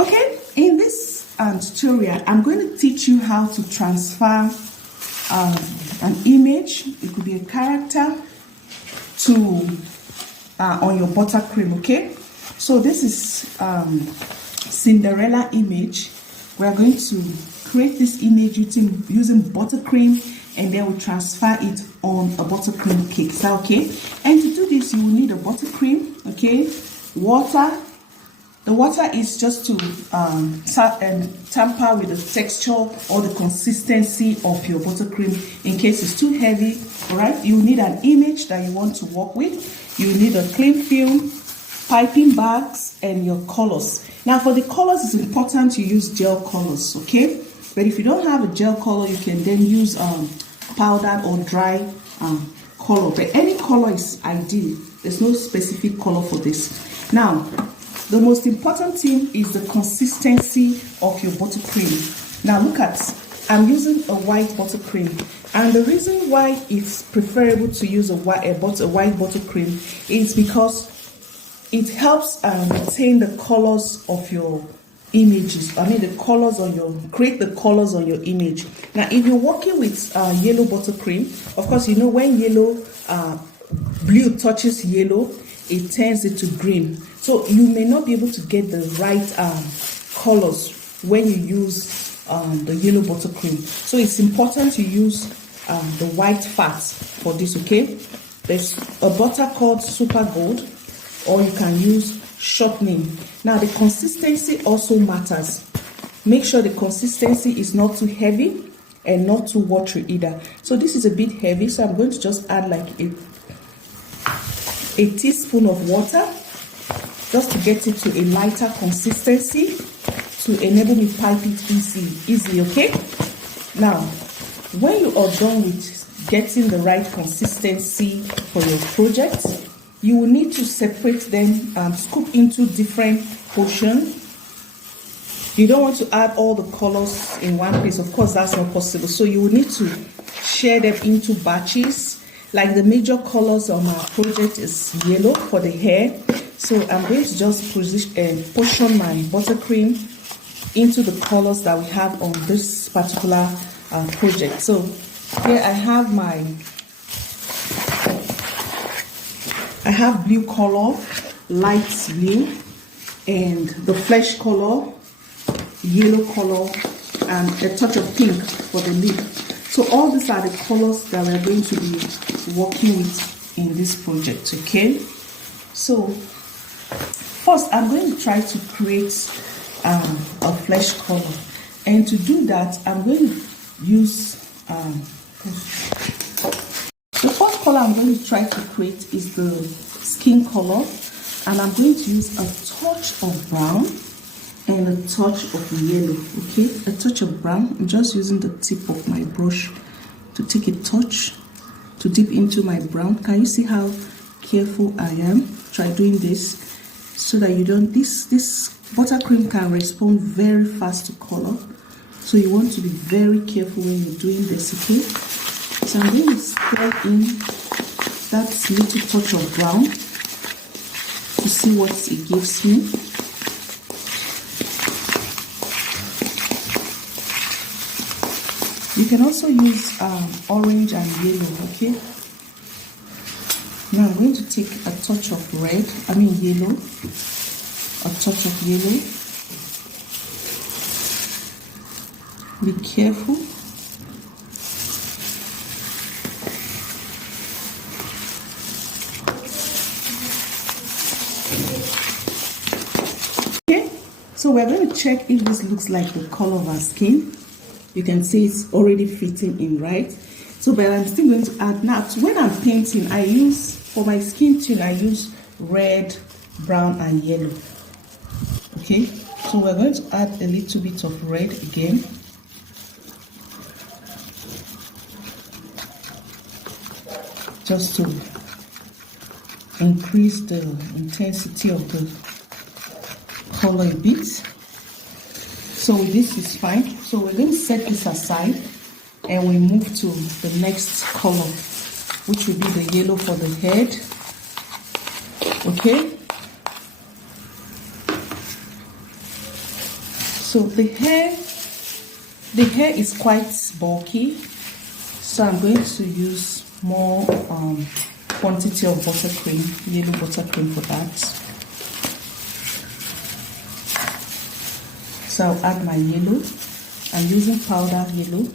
Okay, in this tutorial, I'm going to teach you how to transfer an image. It could be a character to on your buttercream. Okay, so this is Cinderella image. We are going to create this image using buttercream, and then we'll transfer it on a buttercream cake. Is that okay? And to do this, you will need a buttercream, okay, water. The water is just to tamper with the texture or the consistency of your buttercream in case it's too heavy. All right, you need an image that you want to work with. You need a cling film, piping bags, and your colors. Now for the colors, it's important to use gel colors, okay? But if you don't have a gel color, you can then use powdered or dry color. But any color is ideal. There's no specific color for this. Now, the most important thing is the consistency of your buttercream. Now look at, I'm using a white buttercream, and the reason why it's preferable to use a white buttercream is because it helps retain the colors of your images. Create the colors on your image. Now if you're working with yellow buttercream, of course you know when blue touches yellow, it turns it to green. So you may not be able to get the right colors when you use the yellow buttercream. So it's important to use the white fat for this, okay? There's a butter called Super Gold, or you can use shortening. Now the consistency also matters. Make sure the consistency is not too heavy and not too watery either. So this is a bit heavy, so I'm going to just add like a teaspoon of water just to get it to a lighter consistency to enable me pipe it easy, okay? Now, when you are done with getting the right consistency for your project, you will need to separate them, scoop into different portions. You don't want to add all the colors in one place. Of course, that's not possible. So you will need to share them into batches. Like the major colors on our project is yellow for the hair. So I'm going to just portion my buttercream into the colors that we have on this particular project. So here I have blue color, light blue, and the flesh color, yellow color, and a touch of pink for the lip. So all these are the colors that we're going to be working with in this project, okay? So first I'm going to try to create a flesh color, and to do that I'm going to use the first color I'm going to try to create is the skin color, and I'm going to use a touch of brown and a touch of yellow, okay? A touch of brown. I'm just using the tip of my brush to take a touch to dip into my brown. Can you see how careful I am? Try doing this so that you don't, this buttercream can respond very fast to color. So you want to be very careful when you're doing this, okay? So I'm going to spread in that little touch of brown to see what it gives me. You can also use orange and yellow, okay? Now I'm going to take a touch of yellow, a touch of yellow. Be careful. Okay, so we're going to check if this looks like the color of our skin. You can see it's already fitting in, right? So, but I'm still going to add now. When I'm painting, for my skin tone, I use red, brown, and yellow. Okay, so we're going to add a little bit of red again. Just to increase the intensity of the color a bit. So this is fine. So we're going to set this aside and we move to the next color, which will be the yellow for the head. Okay. So the hair is quite bulky, so I'm going to use more quantity of buttercream, yellow buttercream for that. So I'll add my yellow. I'm using powder yellow.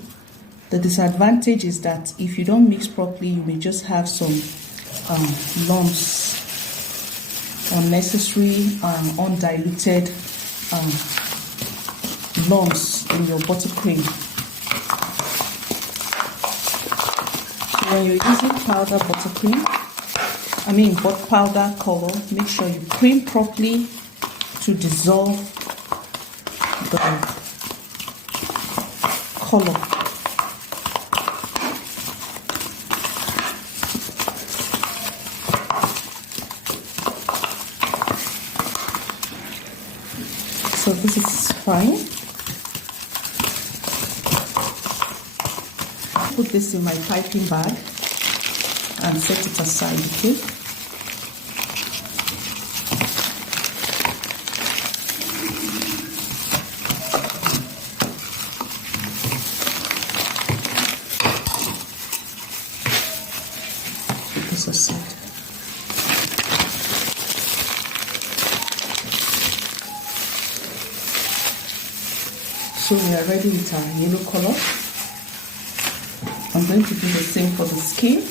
The disadvantage is that if you don't mix properly, you may just have some lumps, unnecessary, undiluted lumps in your buttercream. So when you're using powder buttercream, powder color, make sure you cream properly to dissolve the color. So this is fine. Put this in my piping bag and set it aside, okay? Put this aside. So we are ready with our yellow color. I'm going to do the same for the skin.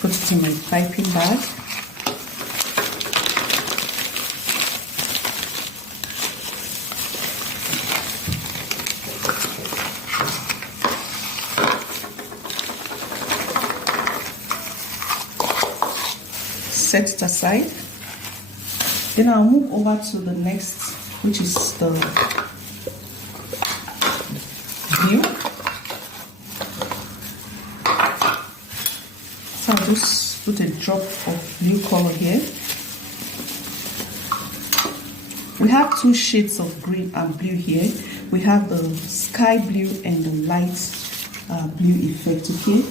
Put it in my piping bag. Set it aside. Then I'll move over to the next, which is the blue. So I'll just put a drop of blue color here. We have two shades of green and blue here. We have the sky blue and the light blue effect, okay?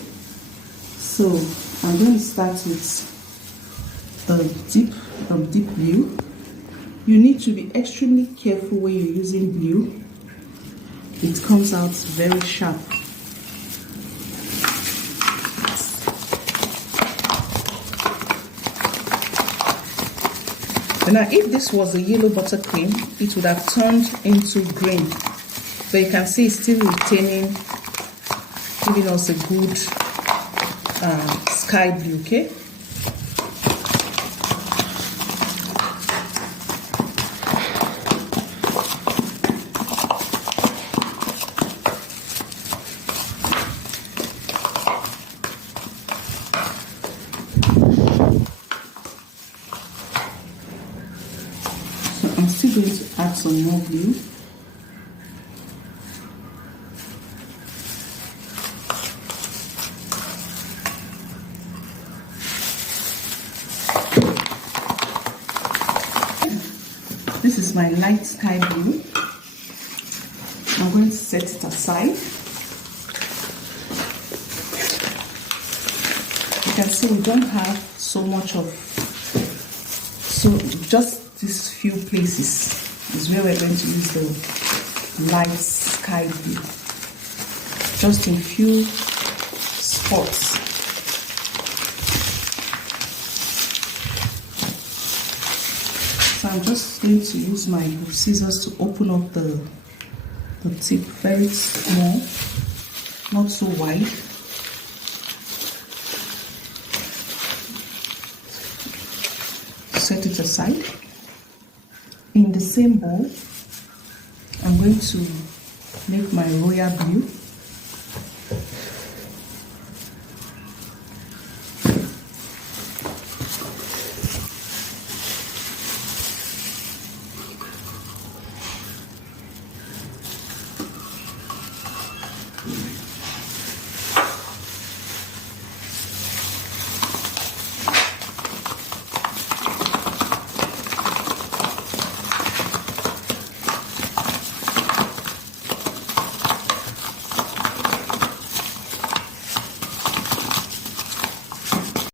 So I'm going to start with the deep blue. You need to be extremely careful when you're using blue. It comes out very sharp. Now, if this was a yellow buttercream, it would have turned into green. But you can see it's still retaining, giving us a good sky blue, okay? I'm still going to add some more blue. This is my light sky blue. I'm going to set it aside. You can see we don't have so much of, so just these few places is where we're going to use the light sky blue. Just in few spots. So I'm just going to use my scissors to open up the tip very small, not so wide. Set it aside. In the same bowl, I'm going to make my royal blue.